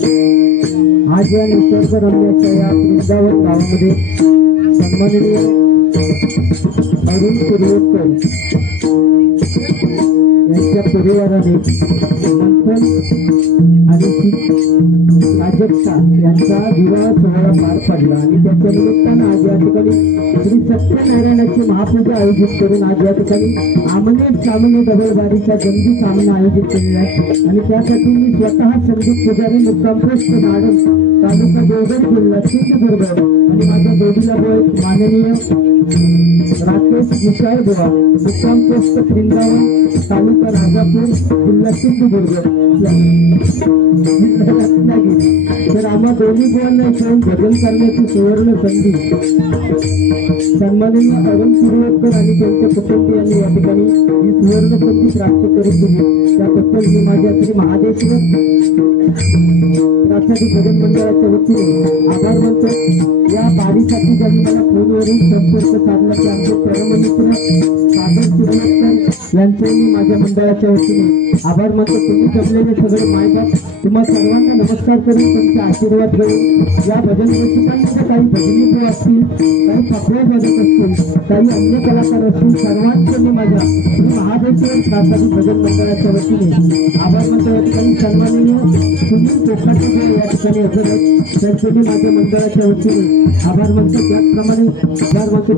आज या निसर्गरम्याच्या या वृंदावन गावामध्ये सन्माननीय अरुण कुर्वेकर यांच्या परिवाराने मंथन आणि प्राजक्ता यांचा विवाह सोहळा पार पडला आणि त्याच्या निमित्तानं आज या ठिकाणी श्री सत्यनारायणाची महापूजा आयोजित करून आज या ठिकाणी आमने सामने डबलबारीचा जंगी सामना आयोजित केलेला आहे आणि त्यासाठी मी स्वतः संदीप पुजारी मुक्काम पोस्ट नाडम तालुका देवगड जिल्हा सिंधुदुर्ग आणि माझ्या जोडीला माननीय राकेश विशाल बुवा मुक्काम पोस्ट वृंदावन तालुका राजापूर जिल्हा सिंधुदुर्ग तर आम्हा दोन्ही बुवांना घेऊन भजन करण्याची सुवर्ण संधी सन्माननीय अरुण कुर्वेकर आणि त्यांच्या कुटुंबियांनी या ठिकाणी ही सुवर्ण संधी प्राप्त करून दिली त्याबद्दल मी माझ्या श्री महादेश्वर राष्ट्रवादी भजन मंडळाच्या वतीने आभार मानतो। या बारीसाठी ज्यांनी मला फोनवरून संपर्क साधला ते आमचे परममित्र सागर कुर्वेकर यांचे मी माझ्या मंडळाच्या वतीने आभार मानतो तुम्ही जमलेले सगळे मायबाप तुम्हा सर्वांना नमस्कार करून तुमचे आशीर्वाद घेऊन या भजन रसिकांमध्ये काही भजनी तो असतील, काही फकवे वाजत असतील, काही अन्य कलाकार असतील, सर्वांचे मी माझ्या श्री महादेश्वर प्रासादिक भजन मंडळाच्या वतीने आभार मानतो। या ठिकाणी सन्माननीय सुनील कोकाटे जे या ठिकाणी हजर आहेत त्यांचे मी माझ्या मंडळाच्या वतीने आभार मानतो।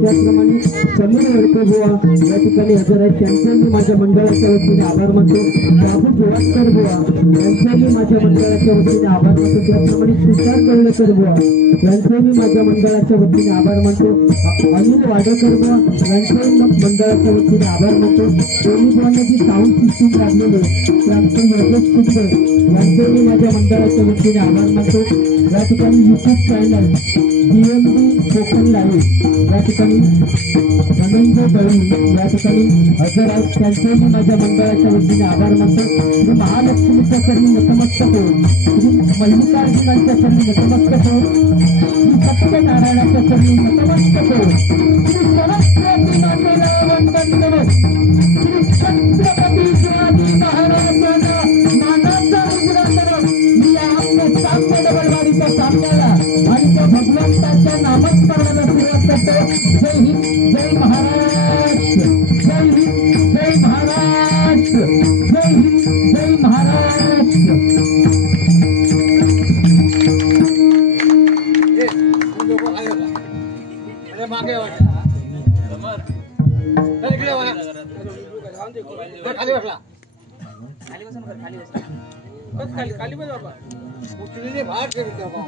त्याचप्रमाणे समीर वडके बुवा या ठिकाणी हजर आहेत त्यांचे मी माझ्या मंडळाच्या वतीने आभार मानतो। बाबू जोवाटकर बुवा यांचे मी माझ्या मंडळाच्या वतीने आभार मानतो। त्याचप्रमाणे तुषार कळलेकर बुवा यांचे मी माझ्या मंडळाच्या वतीने आभार मानतो। अनिल वाडेकर बुवा यांचे मंडळाच्या वतीने आभार मानतो। दोन्ही बुवांना जी साऊंड सिस्टीम लागलेली त्यांचे योगेश कुटकर यांचे मी माझ्या मंडळाच्या वतीने आभार मानतो। या ठिकाणी YouTube channel DMD Konkan live या ठिकाणी धनंजय दळवी या ठिकाणी हजर आहेत त्यांचे मी माझ्या मंडळाच्या वतीने आभार मानतो। श्री महालक्ष्मीच्या चरणी नतमस्तक होऊन, श्री मल्लिकार्जुनांच्या चरणी नतमस्तक होऊन, श्री सत्यनारायणाच्या चरणी नतमस्तक होऊन, श्री सरस्वती मातेला वंदन करून, श्री छत्रपती शिवाजी महाराजांना मानाचा मुजरा करून मी आपल्या सामने डबलवाडीच्या सामन्याला आणि त्या भगवंताच्या नामस्मरणाला सुरुवात करतो। जय हिंद, जय महाराष्ट्र, जय हिंद, जय महाराष्ट्र, जय हिंद, जय महाराष्ट्र। खाली बस बाबा उठलेले बाहेर ठेवतो बाबा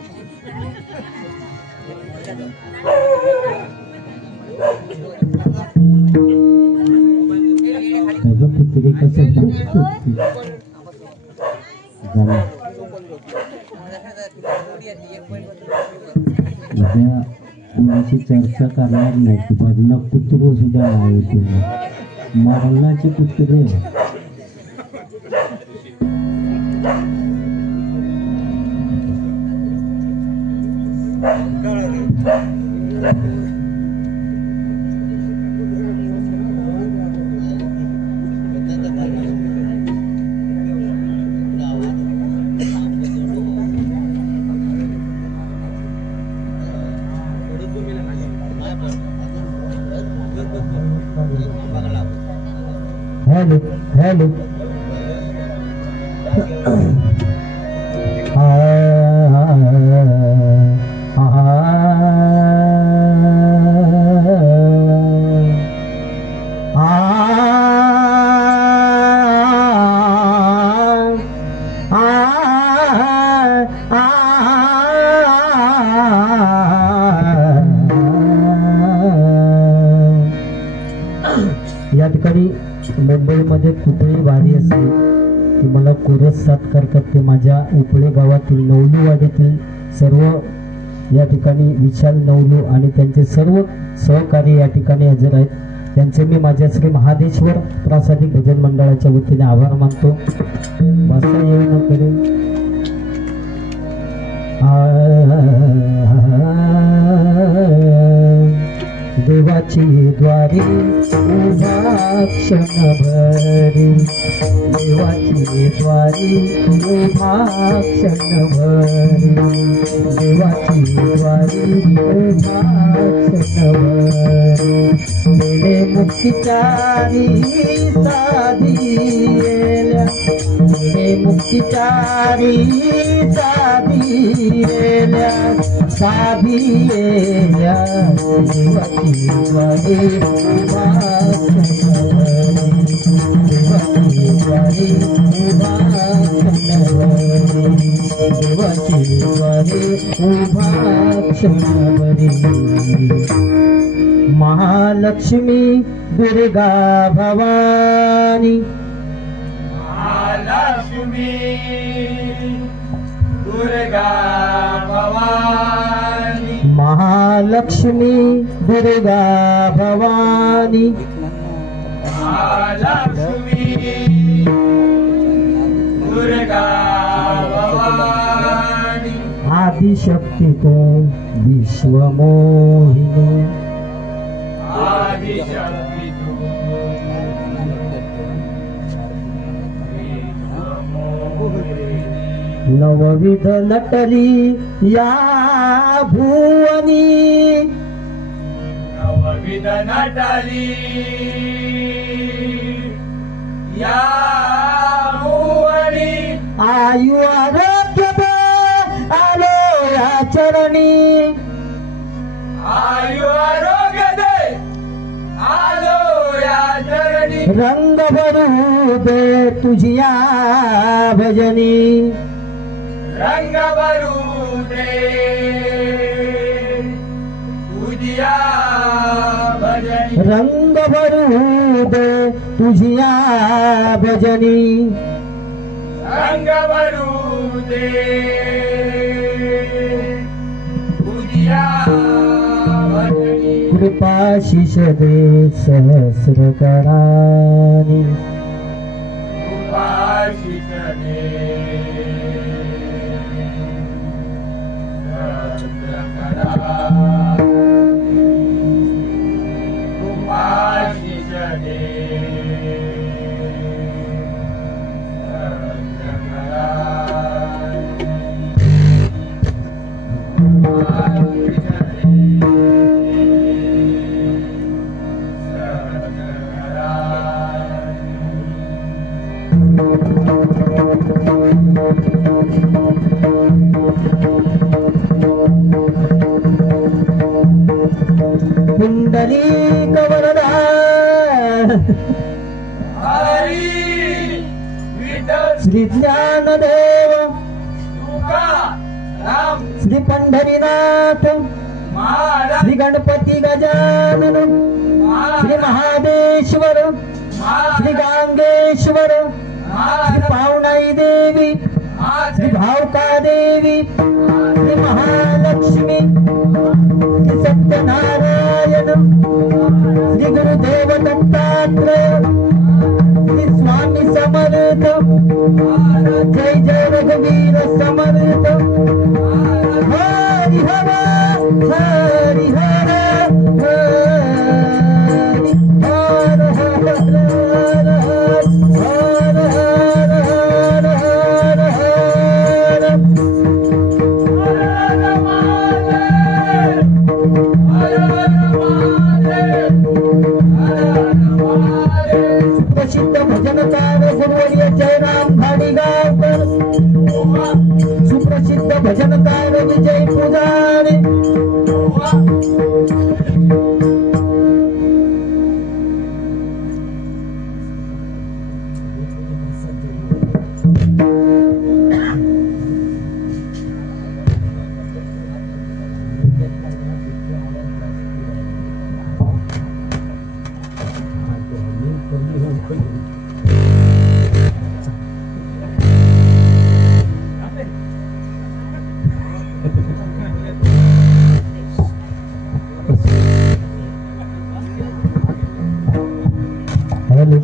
कोणाची चर्चा करणार नाही की भजना कुत्रे सुद्धा आहे तुम्ही मरणाचे कुत्रे हेलो हेलो या ठिकाणी मुंबईमध्ये कुठेही वारी असते की मला कोरस साथ करतात ते माझ्या उपळे गावातील नवलूवाडीतील सर्व या ठिकाणी विशाल नवलू आणि त्यांचे सर्व सहकारी या ठिकाणी हजर आहेत। त्यांचे मी माझ्या श्री महादेश्वर प्रासादिक भजन मंडळाच्या वतीने आभार मानतो। भाषा येऊ नये देवाची द्वारी उभा क्षणभरी, देवाची द्वारी उभा क्षणभरी, देवाची द्वारी उभा क्षणभरी, मेले मुक्तीचारी साधील्या, मेले मुक्तीचारी साधील्या, साधील्या देवाची द्वारी उभा क्षणभरी, देवाची द्वारी उभा क्षणभरी, देवाची द्वारी उभा क्षणभरी। महालक्ष्मी दुर्गा भवानी, महालक्ष्मी दुर्गा भवानी, महालक्ष्मी दुर्गा भवानी, महालक्ष्मी दुर्गा भवानी, आदिशक्ती तू विश्वमोहिनी, आदिशक्ती तू नवविध नटली या भुवनी, नवविध नटली या भुवनी, आयु आरोग्य आलो या चरणी, आयु आरोग्य दे आलो या चरणी, रंग भरू दे तुझिया भजनी, रंग भरू दे तुझिया भजनी, रंग भरू दे तुझिया भजनी, रंग भरू दे तुझिया भजनी, कृपाशिष दे सहस्र करानी, कृपाशिष दे सहस्र करानी, कृपाशिष दे सहस्र करानी, कृपाशिष दे सहस्र पुंडलीक वरदा हरी विठ्ठल श्री ज्ञानदेव तुकाराम श्री पंढरीनाथ महाराज श्री गणपती गजानन श्री महादेश्वर श्री गांगेश्वर श्री पावनाई देवी श्री भावका देवी श्री महालक्ष्मी श्री सत्यनारायण श्री गुरुदेव दत्तात्रय श्री स्वामी समर्थ जय जय रघुवीर समर्थ हरि हर हरि हर हरि हर हर हर हर हर हर हर सुप्रसिद्ध भजनकार गुरुवर्य जयराम भाडीगावकर, सुप्रसिद्ध भजनकार विजय पुजारी, हॅलो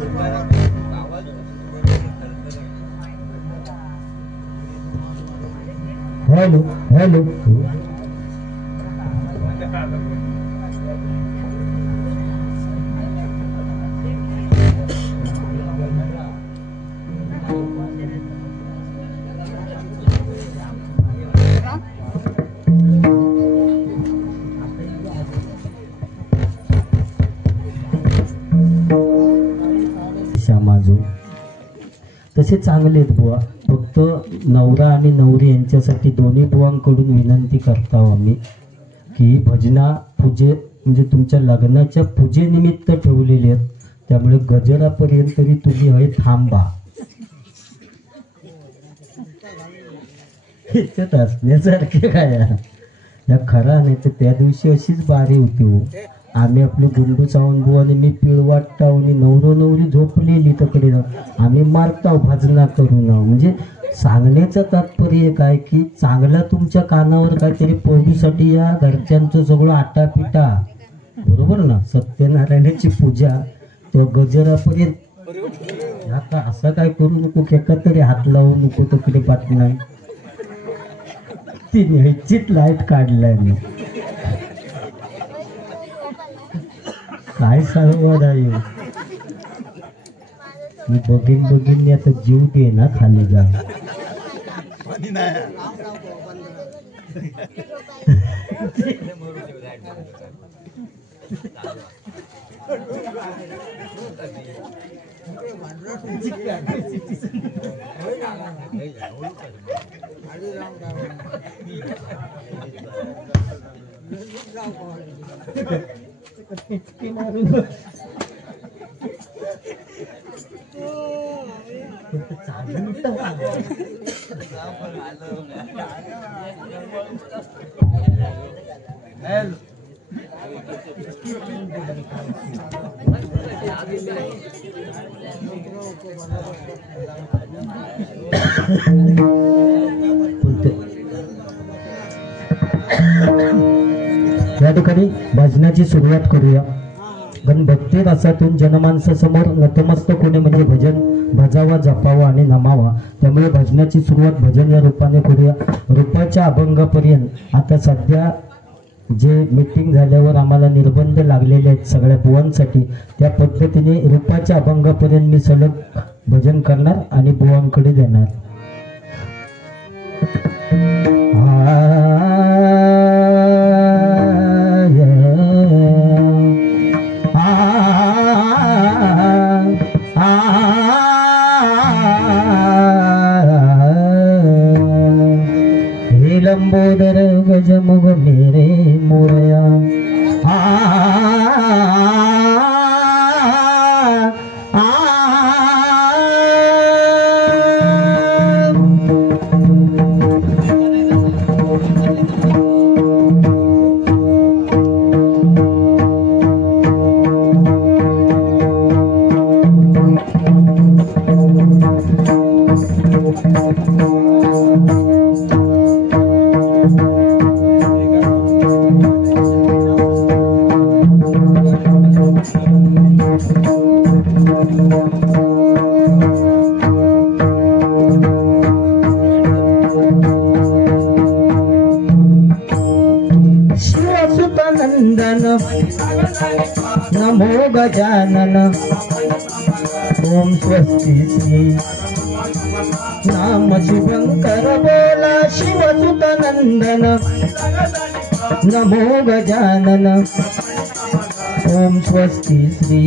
हॅलो हॅलो श्यामाजो तसे चांगले आहेत बुवा, फक्त नवरा आणि नवरी यांच्यासाठी दोन्ही बुवांकडून विनंती करतो आम्ही की भजना पूजे म्हणजे तुमच्या लग्नाच्या पूजेनिमित्त ठेवलेले आहेत, त्यामुळे गजरापर्यंत तरी तुम्ही हे थांबा. ह्याच्यात असण्यासारखे काय या खरा नाही तर त्या दिवशी अशीच बारी होती हो. आम्ही आपलं गुंडू सावंत बुवा आणि मी पिळवाट टावणी नवरो नवरी झोपलेली तकडे आम्ही मारताव भजना करून. म्हणजे सांगण्याचं तात्पर्य काय की चांगला तुमच्या कानावर काहीतरी पडूसाठी या घरच्यांचं सगळं आटापिटा बरोबर ना. सत्यनारायणाची पूजा तेव्हा गजरापर्यंत आता असं काय करू नको, एका तरी हात लावू नको तकडे पाठ नाही. ती निश्चित लाईट काढलाय मी काय साळवाद आहे. मी बघीन आता जीव दे ना खाली जा. या ठिकाणी भजनाची सुरुवात करूया. गण भक्ती रसातून जनमानसासमोर नतमस्तक होणे म्हणजे भजन भजावा, जपावा आणि नमावा. त्यामुळे भजनाची सुरुवात भजन या रूपाने करूया. रूपाच्या अभंगापर्यंत आता सध्या जे मीटिंग झाल्यावर आम्हाला निर्बंध लागलेले आहेत सगळ्या बुवांसाठी, त्या पद्धतीने रूपाच्या अभंगापर्यंत मी सलग भजन करणार आणि बुवांकडे देणार. हे लंबोदर गजमुग मेरे मोरया, नमो गजानन ओम स्वस्ति श्री नाम शुभंकर बोला शिवसुत नंदन नमो गजानन ओम स्वस्ति श्री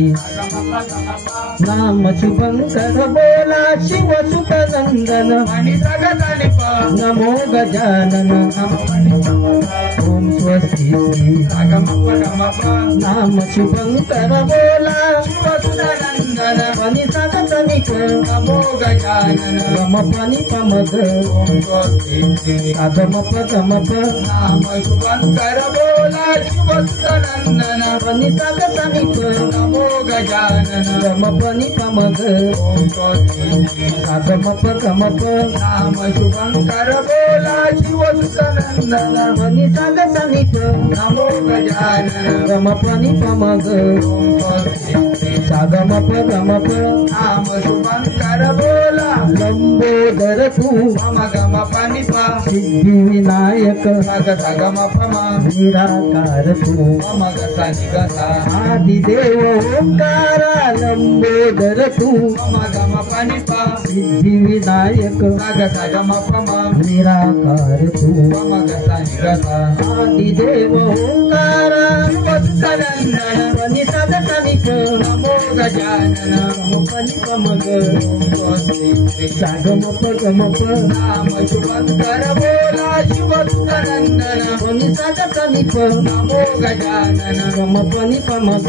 नाम शुभंकर बोला शिवसुत नंदन नमो गजानन ओम स्वस्ति श्री नाम शुभंकर बोला शिवसुतानंदन पनी सगतनिक नमो गजानन गम पनी पमग अगम पगमप नाम शुभंकर बोला शिवसुतानंदन पनी सगतनिक नमो गजानन गम पनी पमग अगम पगमप नाम शुभंकर बोला शिवसुतानंदन पनी सगतनिक नमो गजानन गम पनी पमग सागमप गमप नाम शुभंकर बोला लंबोदर तू मम गम पनी पा सिद्धि विनायक मग सगमप निराकार तू मम गसनि गसा आदिदेव ओंकारा लंबोदर तू मम गम पनी पा सिद्धि विनायक मग सगमप निराकार तू मम गसनि गसा आदिदेव ओंकारा शिवसुतानंदन पनी सगतनिक नमो गजानन पनी पमग सागमप गमप नाम शुभंकर बोला शिवसुतानंदन पनी सगतनिक नमो गजानन गम पनी पमग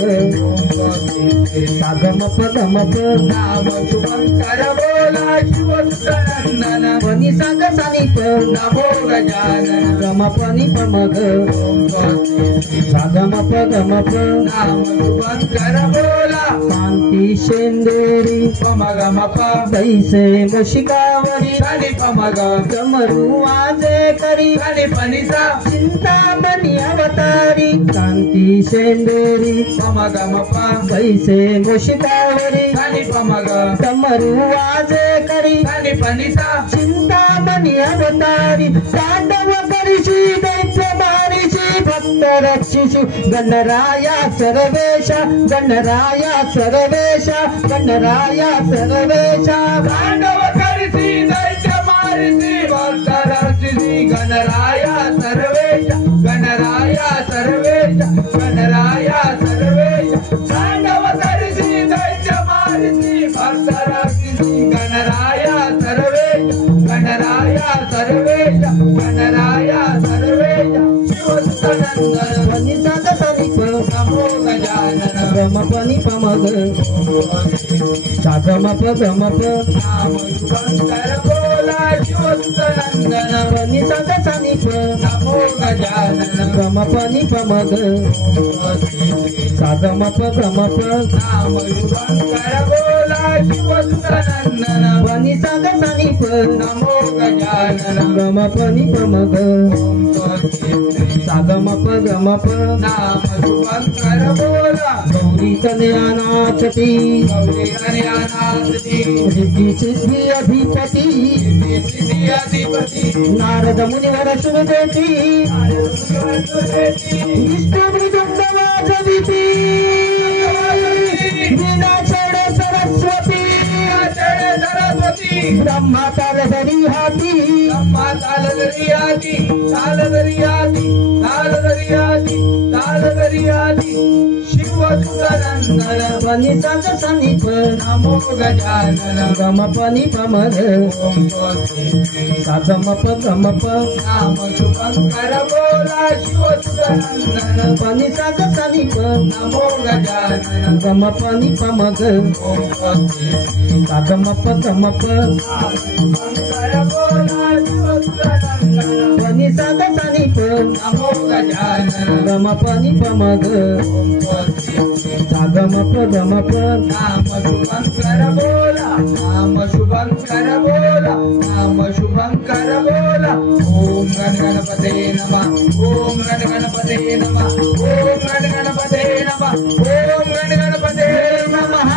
सागमप गमप नाम शुभंकर बोला शिवसुतानंदन पनी सगतनिक नमो गजानन गम पनी पमग सागमप गमप नाम शुभंकर बोला शांती शेंदेरी पमगमप दैसे मुशिकावरी गणी पमग गमरू आजे करी गणी पनिसा चिंतामणी अवतारी शांती शेंदेरी पमगमप दैसे मुशिकावरी गणी पमग गमरू आजे करी गणी पनिसा चिंतामणी अवतारी तांडव करीशी दैत्य मारीशी भक्त रक्षिषु गणराया सर्वेश गणराया सर्वेश गणराया सर्वेश तांडव करीशी दैत्य मारीशी भक्त म प नि प म ग सा ग म प ग म प नाम शुभंकर बोला शिवसुतनंदन प नि सा ग सा नि प नमो गजानन ग म प नि प म ग सा ग म प ग म प नाम शुभंकर बोला शिवसुतनंदन प नि सा ग सा नि प नमो गजानन ग म प नि प म ग ओम स्वस्ति सा ग म प ग म प नाम शुभंकर बोला गौरी कन्यानाथ ती गौरी कन्यानाथी रिद्धी सिद्धी अधिपती सिद्धी अधिपति नारद मुनिवर सुरदेती विष्णु मृदंग वाजविती वीणाचरण सरस्वती सरस्वती ब्रह्मा तालधरी हाती ब्रह्मा तालदरियादी तालदरियादी तालदरियादी तालदरियादी शिवसुतनंदन पनी साग सनिप नमो गजानन गम पनी पमग ओम स्वस्ति सागम प गम प नाम शुभंकर बोला शिवसुतनंदन पनी साग सनिप नमो गजानन गम पनी पमग ओम स्वस्ति सागम प गम प नाम शुभंकर बोला शिवसुतनंदन पनी साग सनिप नमो गजानन गम पनी पमग ओम स्वस्ति सागम प गम प नाम शुभंकर बोला नाम शुभंकर बोला नाम शुभंकर बोला ओम गणपते नमः ओम गणपते नमः ओम गणपते नमः ओम गणपते नमः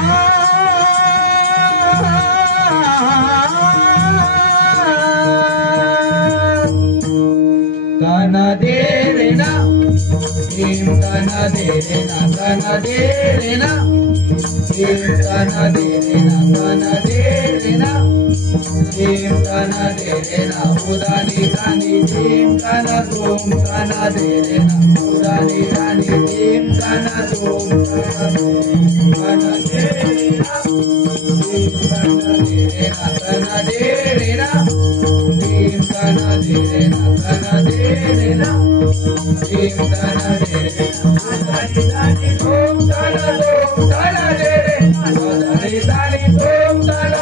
गण दे रे ना गण दे रे ना गण दे रे ना गण दे रे ना गण दे रे ना गण दे रे ना उदानी दानी गण तुम गण दे रे ना उदानी दानी गण तुम गण दे रे ना गण दे रे ना गण दे रे ना गण दे रे ना गण दे रे ना गण दे रे ओम गण दे रे दानी दानी ओम गण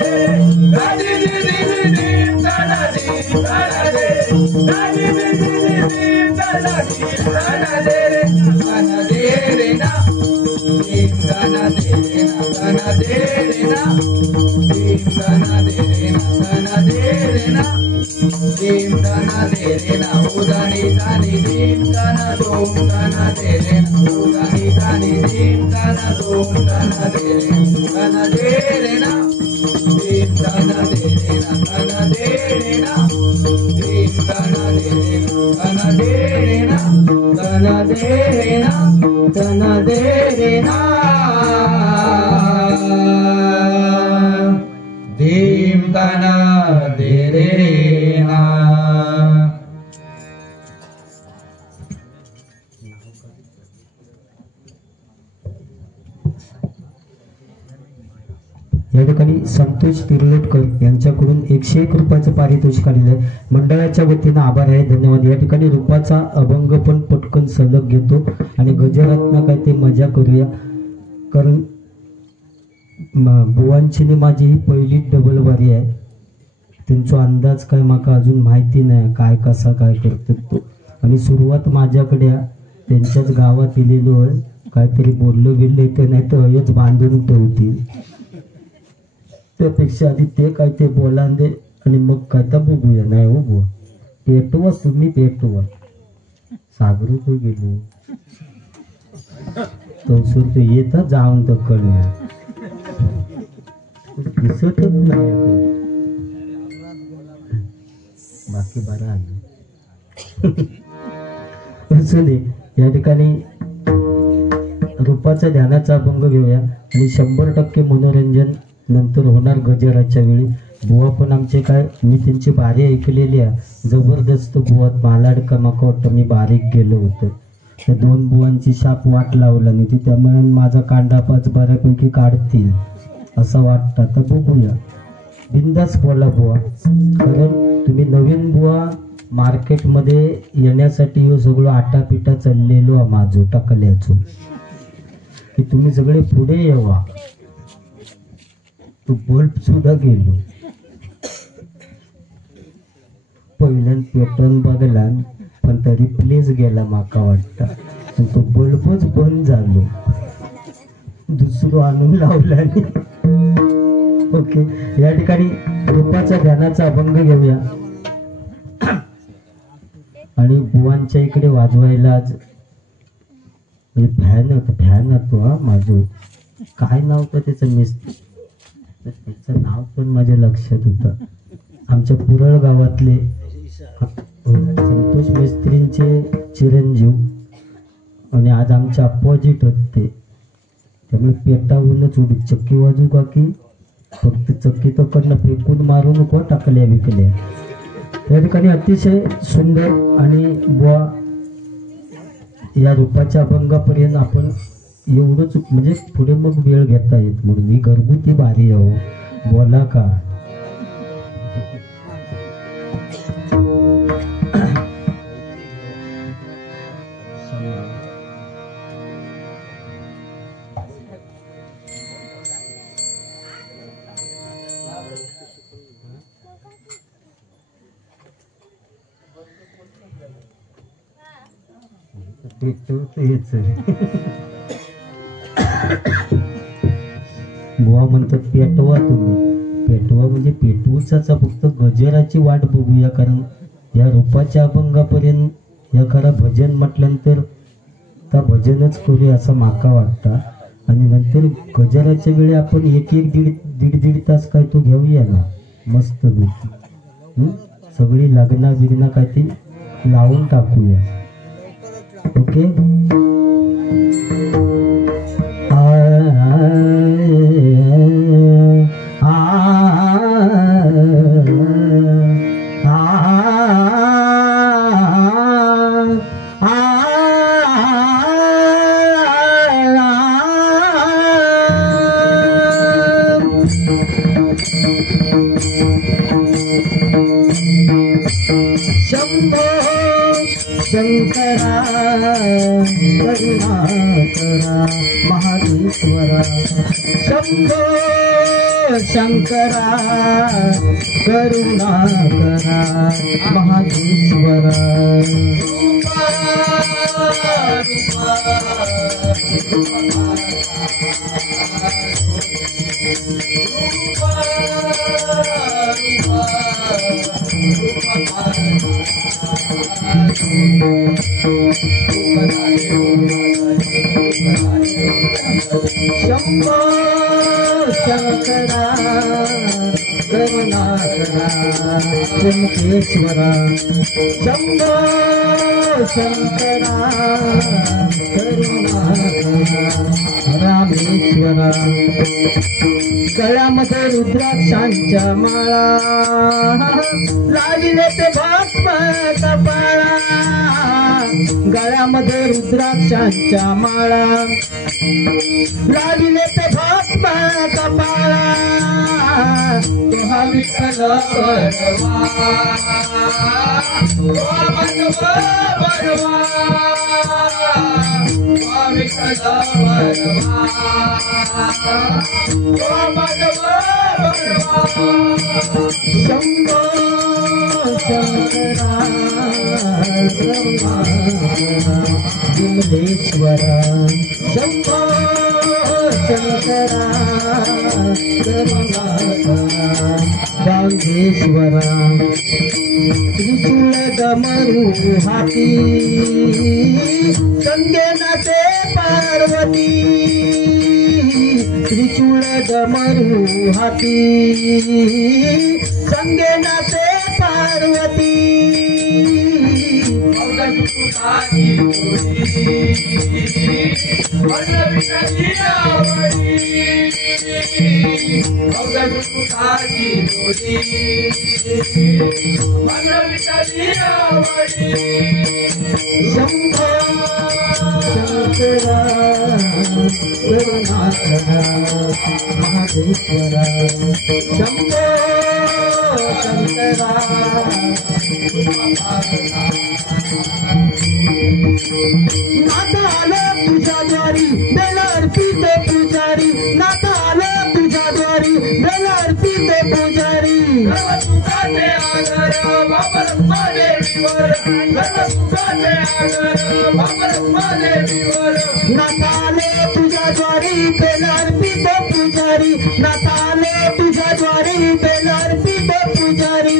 दे रे दानी दी दी दी गण दे दानी दी दी दी गण दे रे ना गण दे रे ना गण दे रे ना गण दे रे ना गण दे रे ना गण दे रे ना उदानी दानी गण तुम गण दे रे ना उदानी दानी गण तुम गण दे रे ना गण दे रे ना गण दे रे ना गण दे रे ना गण दे रे ना गण दे रे ना गण दे रे ना धीम गण दे रे ना या ठिकाणी संतोष तिर्लोटकर यांच्याकडून 101 रुपयाचं पारितोषिक आलेलं आहे. मंडळाच्या वतीनं आभार आहे, धन्यवाद. या ठिकाणी रूपाचा अभंग पण पटकन सलग घेतो आणि गजरातनं काय ते मजा करूया, कारण बुवांची माझी ही पहिली डबल वारी आहे. त्यांचा अंदाज काय माका अजून माहिती नाही, काय कसा काय करतात तो. आणि सुरुवात माझ्याकडे त्यांच्याच गावात दिलेलो आहे. काहीतरी बोललो बिललो तर नाही तर हयच बांधून ठेवतील. त्यापेक्षा आधी ते काय ते बोला दे आणि मग काय तर बघूया. नाही हो बुवा, पेटवा तुम्ही पेटवा. सागरू तो गेलो तो सुर तो येतात जाऊन तर कळ दिसतच नाही. बाकी बरं आलं. या ठिकाणी रूपाचा ध्यानाचा अभंग घेऊया आणि 100% मनोरंजन नंतर होणार गजराच्या वेळी. बुवा पण आमचे काय, मी त्यांची बारी ऐकलेली आहे जबरदस्त. बुवा मालाडका माका वाटतं मी बारीक गेलो होतो. त्या 2 बुवांची शाप वाट लावला नाही, त्यामुळे माझा कांडापाच बऱ्यापैकी काढतील असं वाटतं. आता बघूया, बिंदास बोला बुवा, कारण तुम्ही नवीन बुवा मार्केटमध्ये येण्यासाठी हे सगळं आटापिटा चाललेलो माझो टाकल्याचो. की तुम्ही सगळे पुढे यावा. तो बल्ब सुद्धा गेलो. पहिल्यान पॅटर्न बघला पण तरी प्लेस गेला माका वाटतं. पण तो बल्बच बंद झालो. दुसरं आणून लावला. ओके, या ठिकाणी रूपाच्या ध्यानाचा अभंग घेऊया. आणि बुवांच्या इकडे वाजवायला आज फॅन होतो. हा माझं काय नाव होतं त्याचं मिस्त्री, त्याचं नाव पण माझ्या लक्षात होतं. आमच्या पुरळ गावातले संतोष मिस्त्रींचे चिरंजीव आणि आज आमच्या अपोजिट होते. त्यामुळे पेटावूनच उडी चक्की वाजू का की फक्त चक्की तो कडनं फेकून मारू नको टाकल्या विकल्या. या ठिकाणी अतिशय सुंदर आणि बुवा या रूपाच्या अभंगापर्यंत आपण एवढंच म्हणजे पुढे मग वेळ घेता येत म्हणून मी घरगुती भारी आहो. बोला का बुवा म्हणतात पेटवा तुम्ही. पेटवा म्हणजे पेटवूचाचा फक्त गजराची वाट बघूया. कारण या रूपाच्या अभंगापर्यंत या खरा भजन म्हटल्यानंतर त्या भजनच करूया असं माका वाटतं. आणि नंतर गजराच्या वेळी आपण एक दीड तास काय तो घेऊया ना मस्त पैकी. सगळी लग्ना बिग्ना काय ती लावून टाकूया. ओके, शंभो शंकरा करुणाकरा महादेश्वरा. शंभो शंकरा करुणाकरा महादेश्वरा. शंभो शंकरा करुणाकरा त्र्यंबकेश्वरा. शंभो शंकरा करुणाकरा रामेश्वरा. गळ्यामध्ये रुद्राक्षांच्या माळा लाविले ते भस्म कपाळा. गळ्यामध्ये रुद्राक्षांच्या माळा लाविले ते भस्म कपाळा. तुहा विठ्ठल बरवा बरवा विठ्ठल बरवा. शंभो शंकरा विमलेश्वरा. शंभो शंकरा करुणाकरा गांगेश्वरा. त्रिशूळ गमरू हाती संगेनाचे पार्वती. त्रिशूळ गमरू हाती संगेनाचे पार्वती. शंभो शंकरा करुणाकरा महादेश्वरा. शंभो शंकरा. नाथ आलं तुझ्या द्वारी बेल अर्पित नाताले तुझ्या द्वारी बेलार्पित पुजारी नाताले तुझ्या द्वारी बेलार्पित पुजारी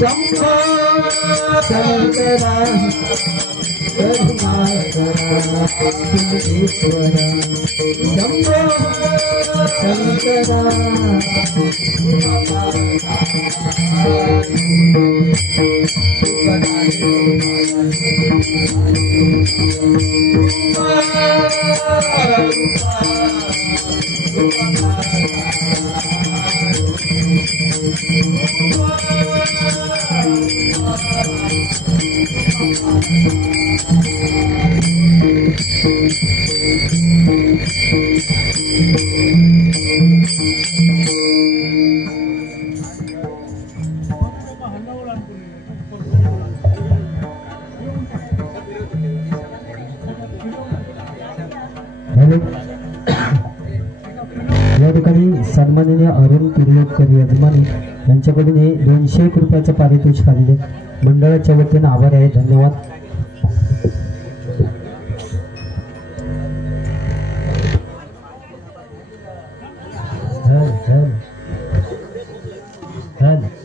शंभो शंकरा ईश्वरा शंभो शंकरा या ठिकाणी सन्माननीय अरुण तिर्योदकर यजमानी यांच्याकडून हे 201 रुपयाचं पारितोषिक आलेले मंडळाच्या वतीने आभार आहे. धन्यवाद. हॅलो